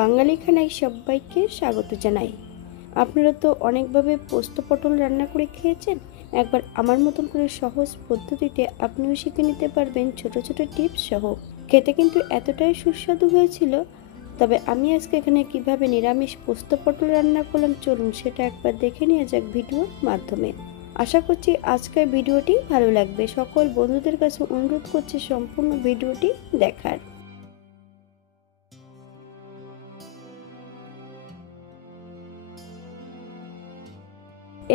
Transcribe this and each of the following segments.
বাঙালি খানায় সবাইকে স্বাগত জানাই। আপনারা তো অনেকভাবে পোস্ত পটল রান্না করে খেয়েছেন। একবার আমার মতন করে সহজ পদ্ধতিতে আপনিও শিখে নিতে পারবেন ছোট ছোট টিপস সহ। খেতে কিন্তু এতটাই সুস্বাদু হয়েছিল। তবে আমি আজকে এখানে কিভাবে নিরামিষ পোস্ত পটল রান্না করলাম চলুন সেটা একবার দেখে নেওয়া যাক ভিডিওর মাধ্যমে। আশা করছি আজকের ভিডিওটি ভালো লাগবে। সকল বন্ধুদের কাছে অনুরোধ করছি সম্পূর্ণ ভিডিওটি দেখার।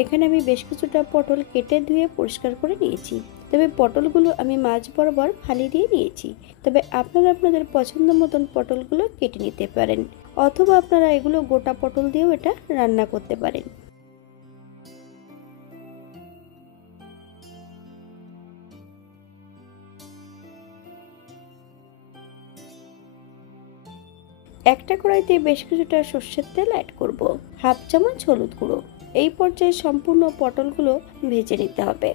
এখানে আমি বেশ কিছুটা পটল কেটে ধুয়ে পরিষ্কার করে নিয়েছি। তবে পটলগুলো আমি মাঝ বরাবর ফালি দিয়ে নিয়েছি। তবে আপনারা আপনাদের পছন্দ মতন পটলগুলো কেটে নিতে পারেন, অথবা আপনারা এগুলো গোটা পটল দিয়েও এটা রান্না করতে পারেন। একটা কড়াইতে বেশ কিছুটা সর্ষের তেল অ্যাড করব, হাফ চামচ হলুদ গুঁড়ো। এই পর্যায়ে সম্পূর্ণ পটলগুলো ভেজে নিতে হবে।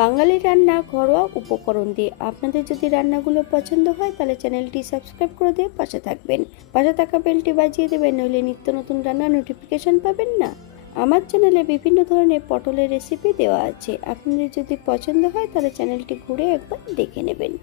বাঙালি রান্না ঘরোয়া উপকরণ দিয়ে আপনাদের যদি রান্নাগুলো পছন্দ হয় তাহলে চ্যানেলটি সাবস্ক্রাইব করে দিয়ে পাশে থাকবেন। পাশে থাকা বেলটি বাজিয়ে দেবেন, নইলে নিত্য নতুন রান্নার নোটিফিকেশন পাবেন না। আমার চ্যানেলে বিভিন্ন ধরনের পটলের রেসিপি দেওয়া আছে, আপনাদের যদি পছন্দ হয় তাহলে চ্যানেলটি ঘুরে একবার দেখে নেবেন।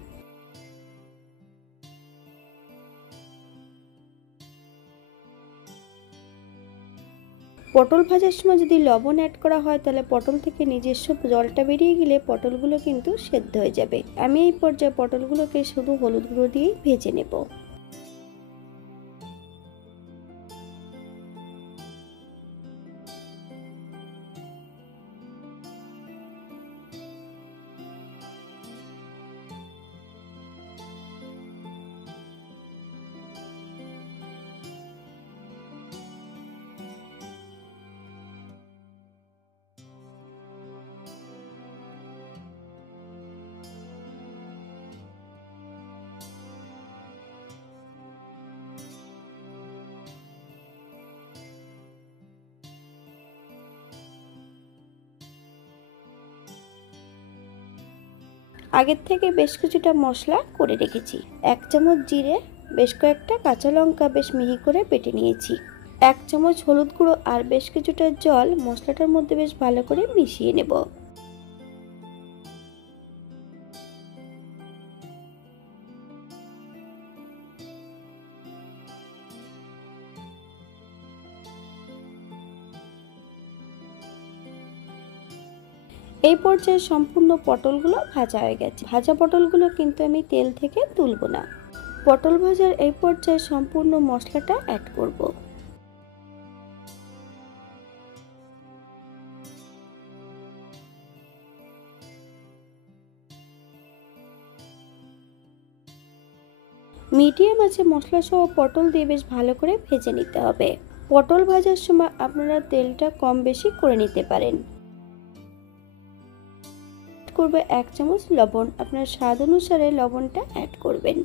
পটল ভাজার সময় যদি লবণ অ্যাড করা হয় তাহলে পটল থেকে নিজস্ব জলটা বেরিয়ে গেলে পটলগুলো কিন্তু সেদ্ধ হয়ে যাবে। আমি এই পর্যায়ে পটলগুলোকে শুধু হলুদ গুঁড়ো দিয়েই ভেজে নেব। আগের থেকে বেশ কিছুটা মশলা করে রেখেছি। 1 চামচ জিরে, বেশ কয়েকটা কাঁচা লঙ্কা বেশ মিহি করে বেটে নিয়েছি, 1 চামচ হলুদ গুঁড়ো আর বেশ কিছুটা জল মশলাটার মধ্যে বেশ ভালো করে মিশিয়ে নেব। এই পর্যায়ে সম্পূর্ণ পটলগুলো ভাজা হয়ে গেছে। ভাজা পটলগুলো কিন্তু আমি তেল থেকে তুলবো না। পটল ভাজার এই পর্যায়ে সম্পূর্ণ মশলাটা অ্যাড করব। মিডিয়াম আঁচে মশলা সহ পটল দিয়ে বেশ ভালো করে ভেজে নিতে হবে। পটল ভাজার সময় আপনারা তেলটা কম বেশি করে নিতে পারেন। করবে 1 চামচ লবণ, আপনার স্বাদ অনুসারে লবণটা অ্যাড করবেন।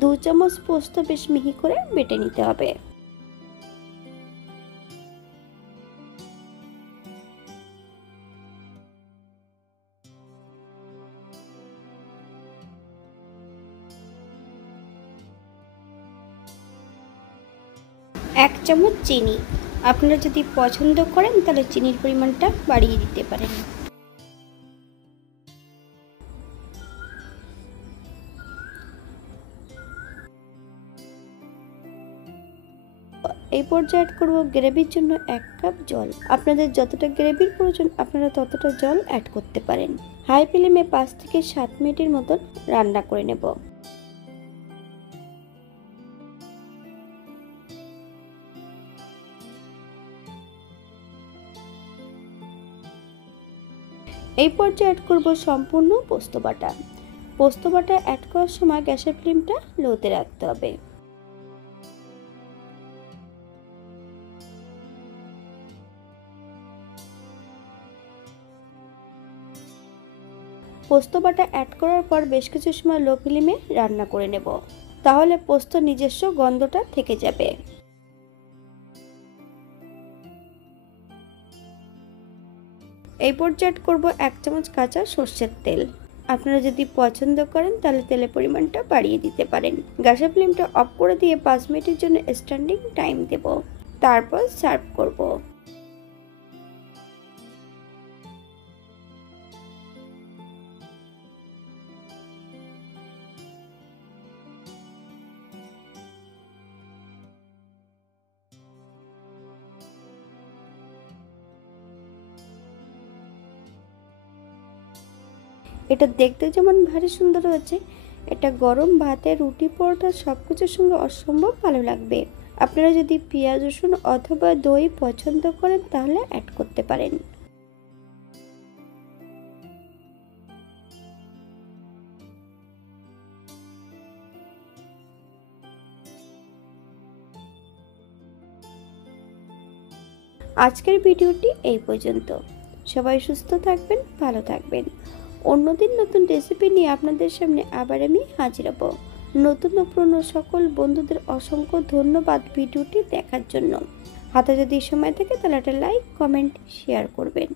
দু চামচ পোস্ত বেশ মিহি করে বেটে নিতে হবে। এক চামচ চিনি, আপনারা যদি পছন্দ করেন তাহলে চিনির পরিমাণটা বাড়িয়ে দিতে পারেন। এই পর্যায়ে অ্যাড করব গ্রেভির জন্য 1 কাপ জল। আপনাদের যতটা গ্রেভির প্রয়োজন আপনারা ততটা জল অ্যাড করতে পারেন। হাই ফ্লেমে 5 থেকে 7 মিনিটের মতন রান্না করে নেব। এই পর্যায়ে অ্যাড করব সম্পূর্ণ পোস্ত বাটা। পোস্ত বাটা অ্যাড করার সময় গ্যাসের ফ্লেমটা লোতে রাখতে হবে। পোস্ত বাটা অ্যাড করার পর বেশ কিছু সময় লো ফ্লেমে রান্না করে নেব, তাহলে পোস্ত নিজস্ব গন্ধটা থেকে যাবে। এই পর্যায়ে অ্যাড করব 1 চামচ কাঁচা সর্ষের তেল। আপনারা যদি পছন্দ করেন তাহলে তেলের পরিমাণটা বাড়িয়ে দিতে পারেন। গ্যাসের ফ্লেমটা অফ করে দিয়ে 5 মিনিটের জন্য স্ট্যান্ডিং টাইম দেব, তারপর সার্ভ করব। এটা দেখতে যেমন ভারী সুন্দর হয়েছে, এটা গরম ভাতে, রুটি, পরোটা সবকিছুর সঙ্গে অসম্ভব ভালো লাগবে। আপনারা যদি পেঁয়াজ, রসুন অথবা দই পছন্দ করেন তাহলে অ্যাড করতে পারেন। আজকের ভিডিওটি এই পর্যন্ত। সবাই সুস্থ থাকবেন, ভালো থাকবেন। অন্যদিন নতুন রেসিপি নিয়ে আপনাদের সামনে আবার আমি হাজির হব। নতুন ও পুরনো সকল বন্ধুদের অসংখ্য ধন্যবাদ ভিডিওটি দেখার জন্য। হাতে যদি সময় থাকে তাহলে একটা লাইক, কমেন্ট, শেয়ার করবেন।